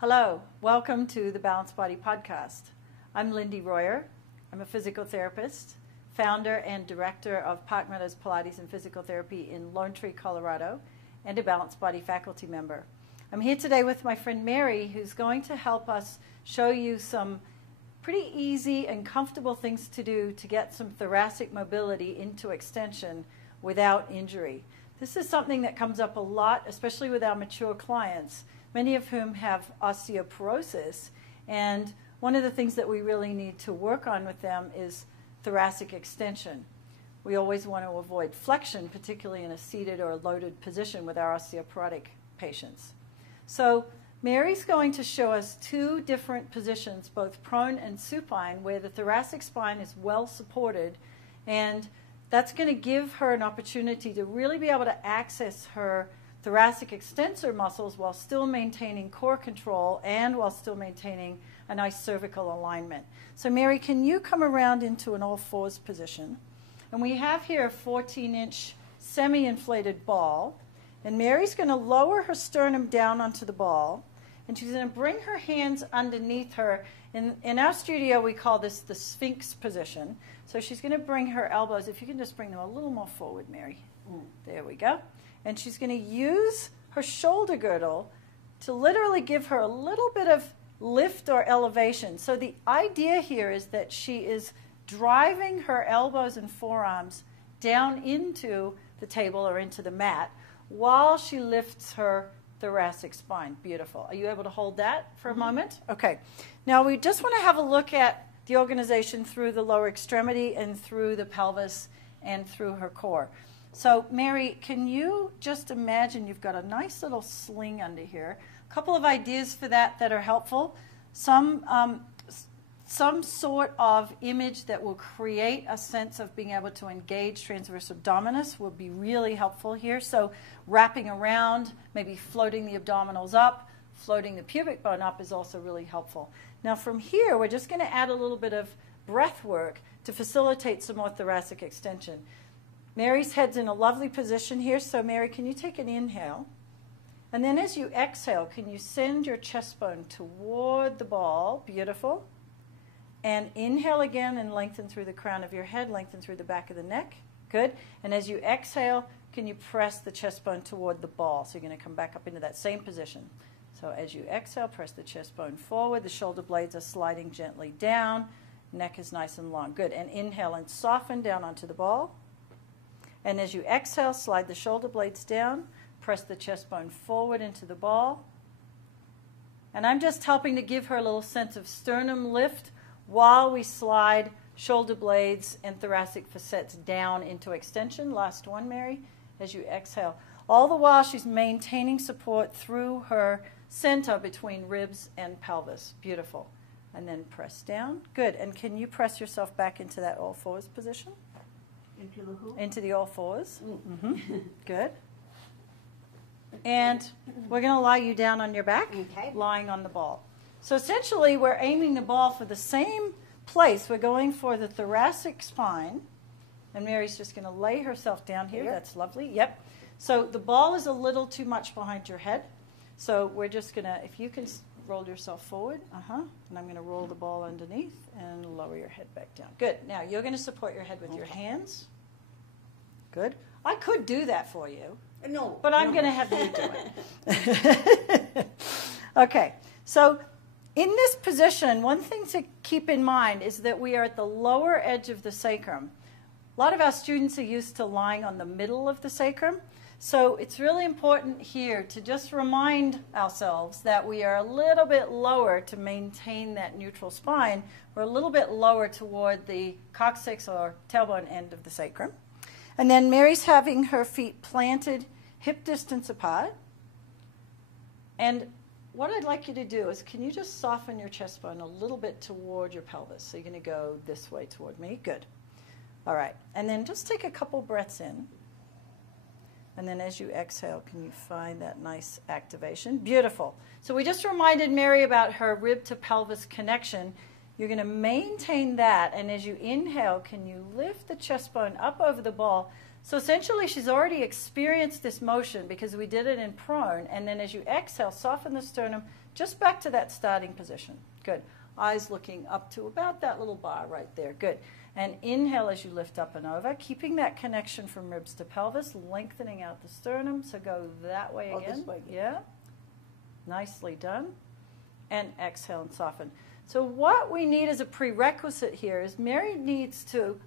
Hello, welcome to the Balanced Body Podcast. I'm Lyndy Rouier. I'm a physical therapist, founder and director of Park Meadows Pilates and Physical Therapy in Lone Tree, Colorado, and a Balanced Body faculty member. I'm here today with my friend Mary, who's going to help us show you some pretty easy and comfortable things to do to get some thoracic mobility into extension without injury. This is something that comes up a lot, especially with our mature clients, many of whom have osteoporosis, and one of the things that we really need to work on with them is thoracic extension. We always want to avoid flexion, particularly in a seated or loaded position with our osteoporotic patients. So Mary's going to show us two different positions, both prone and supine, where the thoracic spine is well supported, and that's going to give her an opportunity to really be able to access her thoracic extensor muscles while still maintaining core control and while still maintaining a nice cervical alignment. So Mary, can you come around into an all fours position? And we have here a 14-inch semi-inflated ball. And Mary's going to lower her sternum down onto the ball. And she's going to bring her hands underneath her. In our studio, we call this the Sphinx position. So she's going to bring her elbows. If you can just bring them a little more forward, Mary. There we go. And she's going to use her shoulder girdle to literally give her a little bit of lift or elevation. So the idea here is that she is driving her elbows and forearms down into the table or into the mat while she lifts her thoracic spine. Beautiful. Are you able to hold that for a moment? Okay. Now we just want to have a look at the organization through the lower extremity and through the pelvis and through her core. So Mary, can you just imagine you've got a nice little sling under here. A couple of ideas for that are helpful. Some sort of image that will create a sense of being able to engage transverse abdominis will be really helpful here. So wrapping around, maybe floating the abdominals up, floating the pubic bone up is also really helpful. Now from here, we're just going to add a little bit of breath work to facilitate some more thoracic extension. Mary's head's in a lovely position here. So Mary, can you take an inhale? And then as you exhale, can you send your chest bone toward the ball? Beautiful. And inhale again and lengthen through the crown of your head, lengthen through the back of the neck. Good. And as you exhale, can you press the chest bone toward the ball? So you're going to come back up into that same position. So as you exhale, press the chest bone forward. The shoulder blades are sliding gently down. Neck is nice and long. Good. And inhale and soften down onto the ball. And as you exhale, slide the shoulder blades down. Press the chest bone forward into the ball. And I'm just helping to give her a little sense of sternum lift while we slide shoulder blades and thoracic facets down into extension. Last one, Mary, as you exhale. All the while, she's maintaining support through her center between ribs and pelvis. Beautiful. And then press down. Good. And can you press yourself back into that all fours position? Into the who? Into the all fours. Good. And we're going to lie you down on your back, lying on the ball. So essentially, we're aiming the ball for the same place. We're going for the thoracic spine. And Mary's just going to lay herself down here. That's lovely. Yep. So the ball is a little too much behind your head. So we're just going to, if you can roll yourself forward. And I'm going to roll the ball underneath and lower your head back down. Good. Now, you're going to support your head with your hands. Good. I could do that for you. No. But I'm going to have you do it. Okay. So in this position, one thing to keep in mind is that we are at the lower edge of the sacrum. A lot of our students are used to lying on the middle of the sacrum. So it's really important here to just remind ourselves that we are a little bit lower to maintain that neutral spine. We're a little bit lower toward the coccyx or tailbone end of the sacrum. And then Mary's having her feet planted hip distance apart. And what I'd like you to do is, can you just soften your chest bone a little bit toward your pelvis? So you're going to go this way toward me. Good. All right. And then just take a couple breaths in. And then as you exhale, can you find that nice activation? Beautiful. So we just reminded Mary about her rib to pelvis connection. You're going to maintain that. And as you inhale, can you lift the chest bone up over the ball So essentially, she's already experienced this motion because we did it in prone. And then as you exhale, soften the sternum just back to that starting position. Good. Eyes looking up to about that little bar right there. Good. And inhale as you lift up and over, keeping that connection from ribs to pelvis, lengthening out the sternum. So go that way again. This way. Yeah. Nicely done. And exhale and soften. So what we need as a prerequisite here is Mary needs to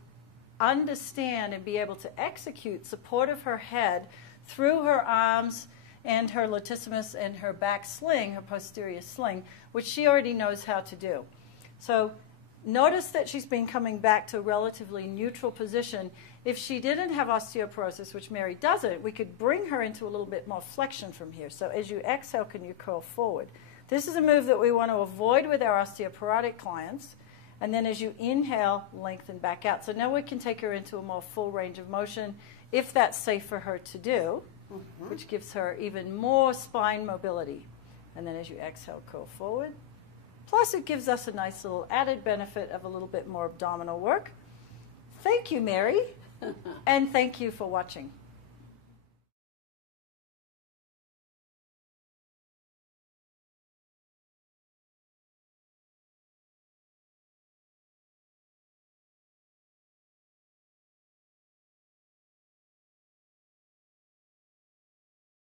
understand and be able to execute support of her head through her arms and her latissimus and her back sling, her posterior sling, which she already knows how to do. So notice that she's been coming back to a relatively neutral position. If she didn't have osteoporosis, which Mary doesn't, we could bring her into a little bit more flexion from here. So as you exhale, can you curl forward? This is a move that we want to avoid with our osteoporotic clients. And then as you inhale, lengthen back out. So now we can take her into a more full range of motion if that's safe for her to do, which gives her even more spine mobility. And then as you exhale, curl forward. Plus it gives us a nice little added benefit of a little bit more abdominal work. Thank you, Mary. And thank you for watching.